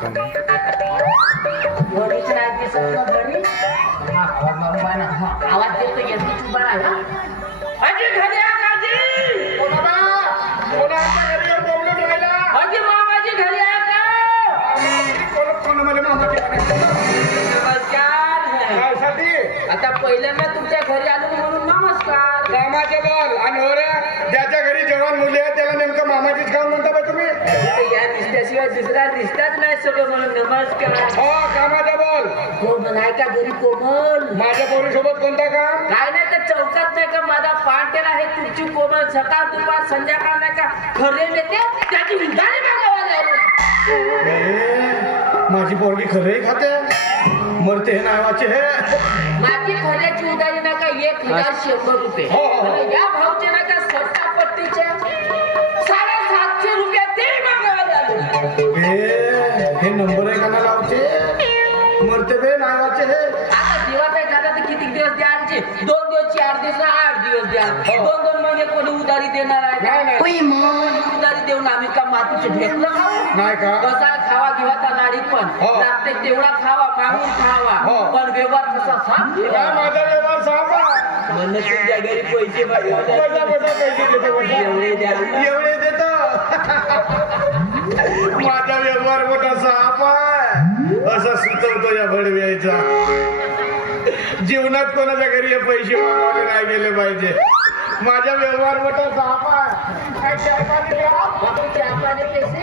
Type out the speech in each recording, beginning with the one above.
का नाही आवाज देतो येतो तू बरा अजी घरी आ काजी कोणाच्या घरी बोलून राहिला अजी मामाजी घरी आ का कोण मला मामाची नमस्कार साठी आता पहिल्यांदा तुमच्या घरी आलो म्हणून नमस्कार मामाचे बोल आणि हो रे ज्याच्या घरी जवान मुली आहे त्याला नेमकं मामाचीच काम म्हणता बा तुम्ही या रिश्त्याशिवाय दुसरा रिश्ताच नाही सगळं म्हणून नमस्कार हो कामाचा बोल कोमल आहे का घरी कोमल माझ्या पोरीसोबत कोणता काम काय नाही तर चौकात नाही का माझा पांटेला आहे तुमची कोमल सकाळ दुपार संध्याकाळ नाही का खरे येते त्याची उधारी मागावा माझी पोरगी खरंही खाते मरते हे नावाचे हे माझी खऱ्याची उधारी नाही का 1100 रुपये हो, हो, हो. आणि या भावचे नाही का सट्टा पट्टीचे 750 रुपये ते मागावा लागले हे नंबर आहे का ना लावते मरते बे नावाचे हे आता दिवाळी झाला तर किती दिवस द्यायचे 2 दिवस 4 दिवस 8 दिवस द्या 2 महिने कोणी उधारी देणार नाही, आहे नाही. कोणी मग उधारी देऊन आम्ही का मातीचे ढेकलं खाऊ नाही का कसा खावा घेवा त्या गाडी पण हो. लागते तेवढा खावा मागून खावा हो. पण व्यवहार कसा साफ काय माझा व्यवहार सापा म्हणून तुमच्या घरी पैसे बसा पैसे देतो बसा. एवढे द्या एवढे देतो माझा व्यवहार मोठा साप आहे असा सुचवतो या भडव्याचा जीवनात कोणाच्या घरी हे पैसे मागावे नाही गेले पाहिजे माझा व्यवहार मोठा साप आहे काय चहा पाणी द्या? बापू चहा पाणी पैसे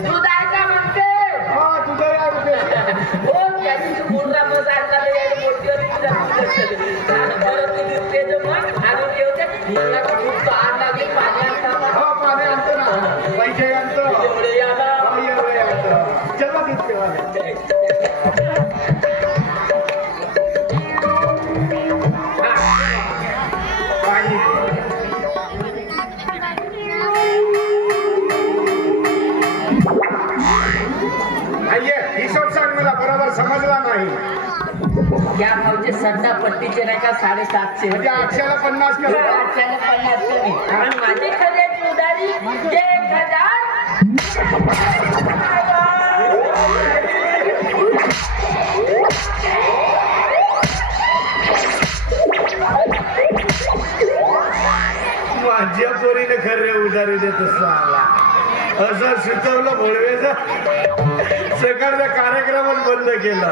दूध आहे का म्हणते हा तुझं या रुपये हो त्या दिवशी मुलगा मग आणला तर याने मोठीवर परत तुम्ही पेज मग आणून ठेवते हिला खूप तहान लागली पाणी आणता हो पाणी आणतो ना पैसे आणतो एवढे याला हो, एवढे आणतो चला तिथे वाले. पाणी आये हिशोब सांग मला बरोबर समजला नाही या भावचे सट्टा पट्टीचे नाही का 750 म्हणजे 850 करा 850 कमी आणि माझी खऱ्याची उधारी 1000 माझ्या पोरीने खरे उधारी देत साला असं सुचवलं भोळवेचा सकाळचा कार्यक्रमच बंद केला